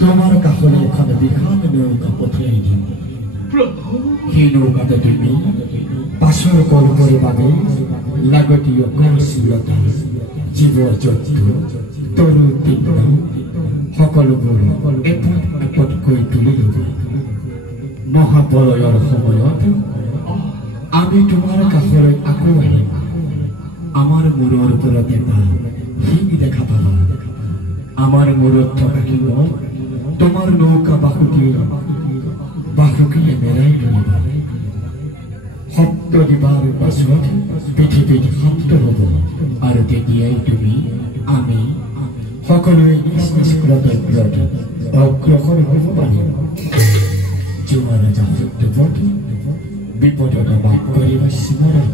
তোমাৰ কাষলৈ এখন বিশাল নৌকা পঠিয়াই দিম সেই নৌকাতে তুমি পাছৰ কল্পৰ বাবে লাগতীয় গছলতা জীৱ জন্তু তৰু তৃণ সকলোবোৰ এপদ এপদকৈ তুলি ল'বা মহাপ্ৰলয়ৰ সময়ত আমি তোমাৰ কাষলৈ আকৌ আহিম আমাৰ মূৰৰ ওপৰত এটা শিং দেখা পাবা আমাৰ মূৰত থকা শিঙ তোমাৰ নৌকা বাসুকিয়ে মেৰাই ধৰিবা শব্দ দিবাৰ পাছত পৃথিৱীত শান্ত হ'ব আৰু তেতিয়াই তুমি আমি সকলোৱে নিজ নিজ কৰ্তব্যত অগ্ৰসৰ হ'ব পাৰিম জোৱা ৰজা সত্যৱতী বিপদত বাস কৰিব স্মৰণ